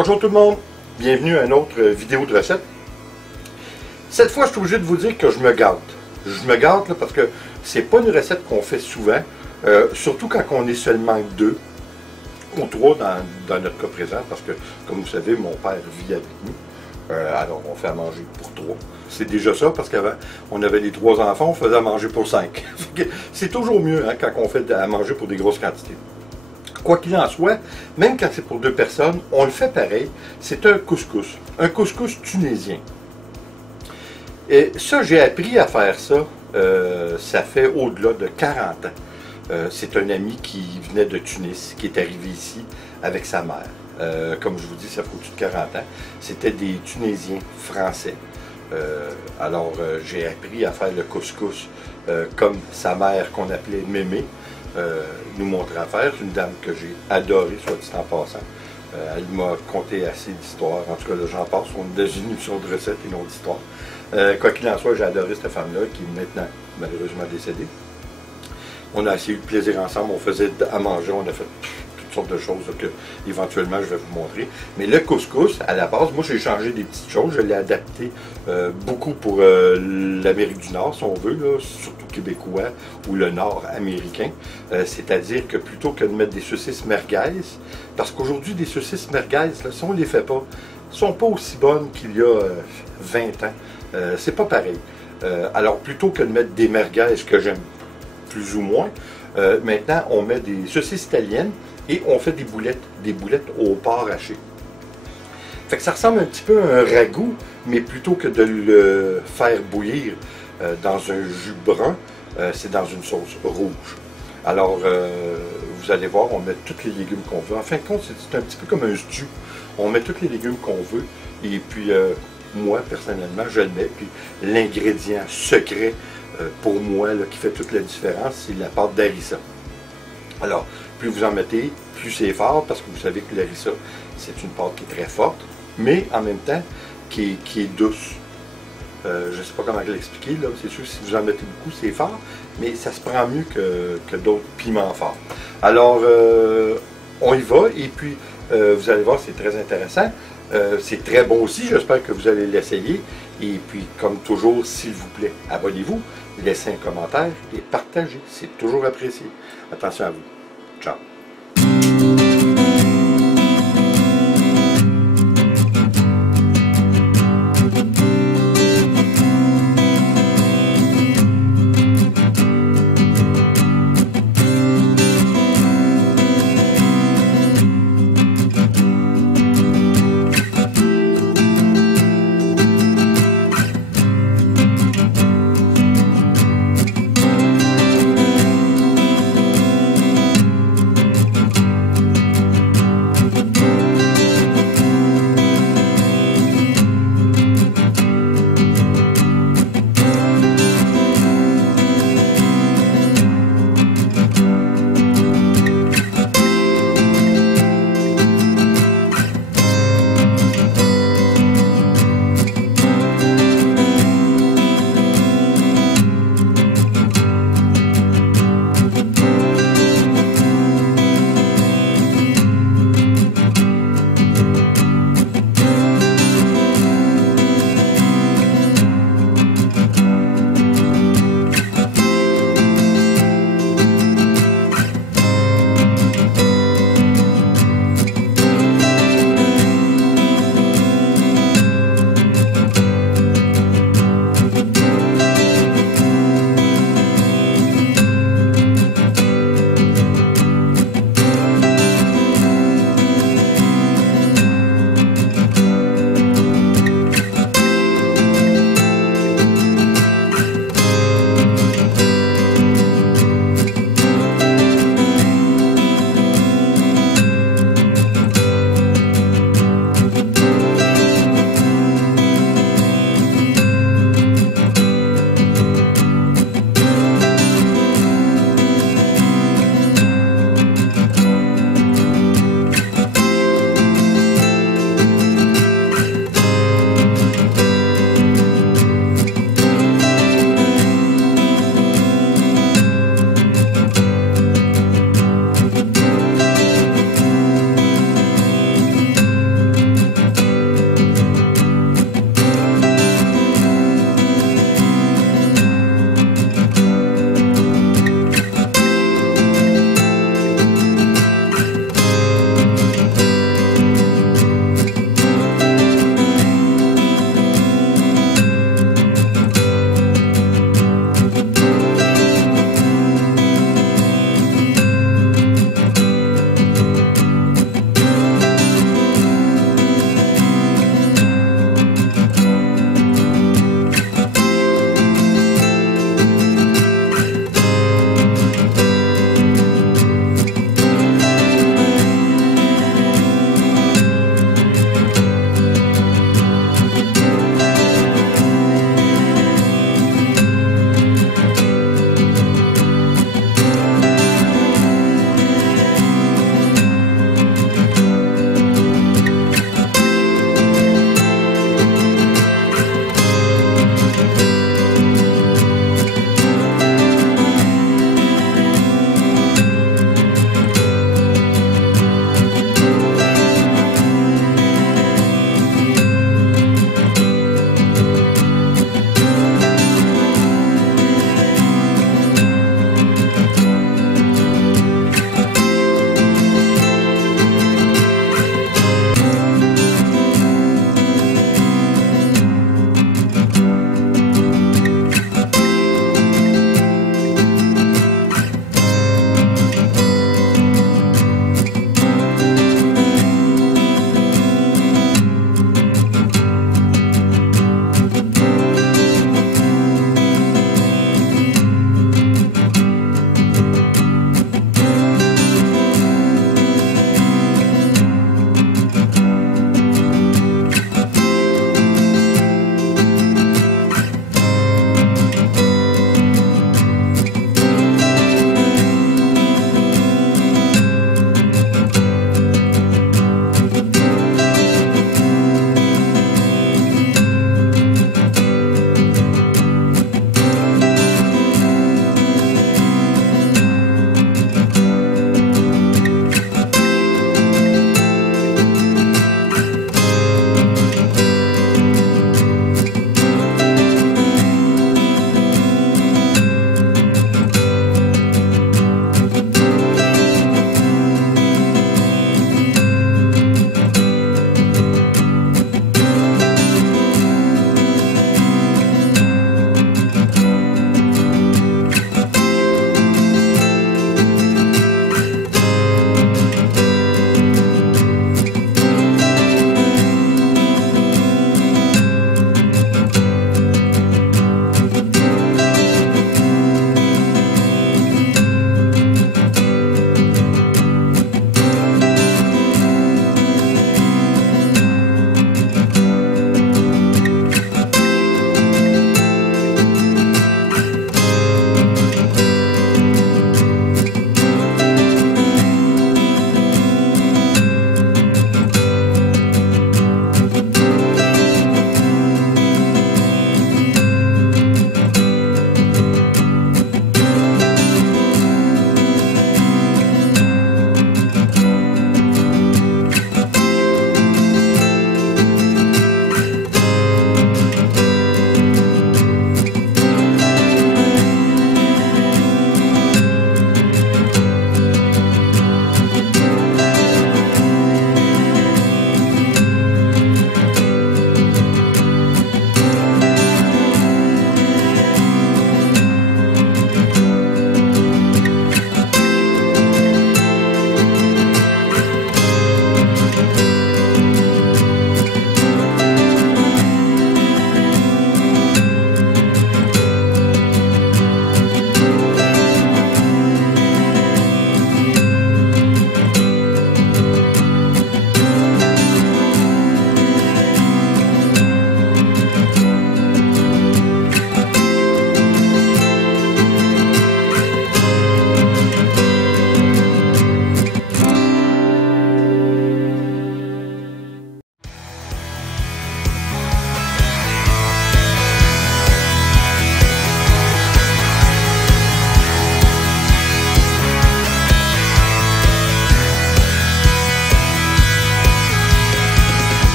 Bonjour tout le monde, bienvenue à une autre vidéo de recette. Cette fois, je suis obligé de vous dire que je me gâte. Je me gâte là, parce que c'est pas une recette qu'on fait souvent, surtout quand on est seulement deux ou trois dans notre cas présent, parce que, comme vous savez, mon père vit avec nous. Alors, on fait à manger pour trois. C'est déjà ça, parce qu'avant, on avait les trois enfants, on faisait à manger pour cinq. C'est toujours mieux hein, quand on fait à manger pour des grosses quantités. Quoi qu'il en soit, même quand c'est pour deux personnes, on le fait pareil. C'est un couscous tunisien. Et ça, j'ai appris à faire ça, ça fait au-delà de 40 ans. C'est un ami qui venait de Tunis, qui est arrivé ici avec sa mère. Comme je vous dis, ça fait au-dessus de 40 ans. C'était des Tunisiens français. Alors, j'ai appris à faire le couscous comme sa mère, qu'on appelait Mémé, nous montrait à faire. C'est une dame que j'ai adorée, soit dit en passant. Elle m'a conté assez d'histoires. En tout cas, là, j'en passe. On est dans une émission de recettes et non d'histoire. Quoi qu'il en soit, j'ai adoré cette femme-là, qui est maintenant malheureusement décédée. On a assez eu de plaisir ensemble. On faisait à manger, on a fait toutes sortes de choses que éventuellement je vais vous montrer. Mais le couscous, à la base, moi j'ai changé des petites choses. Je l'ai adapté beaucoup pour l'Amérique du Nord, si on veut, là, surtout québécois ou le Nord américain. C'est-à-dire que plutôt que de mettre des saucisses merguez, parce qu'aujourd'hui, des saucisses merguez, là, si on ne les fait pas, ne sont pas aussi bonnes qu'il y a 20 ans. C'est pas pareil. Alors plutôt que de mettre des merguez que j'aime plus ou moins, maintenant on met des saucisses italiennes et on fait des boulettes au porc haché. Fait que ça ressemble un petit peu à un ragoût, mais plutôt que de le faire bouillir dans un jus brun, c'est dans une sauce rouge. Alors, vous allez voir, on met tous les légumes qu'on veut. En fin de compte, c'est un petit peu comme un stew. On met tous les légumes qu'on veut, et puis moi, personnellement, je le mets. Puis l'ingrédient secret pour moi, là, qui fait toute la différence, c'est la pâte d'harissa. Alors, plus vous en mettez, plus c'est fort, parce que vous savez que l'harissa, c'est une pâte qui est très forte, mais en même temps, qui est douce. Je ne sais pas comment l'expliquer, là. C'est sûr que si vous en mettez beaucoup, c'est fort, mais ça se prend mieux que d'autres piments forts. Alors, on y va, et puis, vous allez voir, c'est très intéressant. C'est très bon aussi, j'espère que vous allez l'essayer. Et puis, comme toujours, s'il vous plaît, abonnez-vous, laissez un commentaire et partagez. C'est toujours apprécié. Attention à vous. Ciao.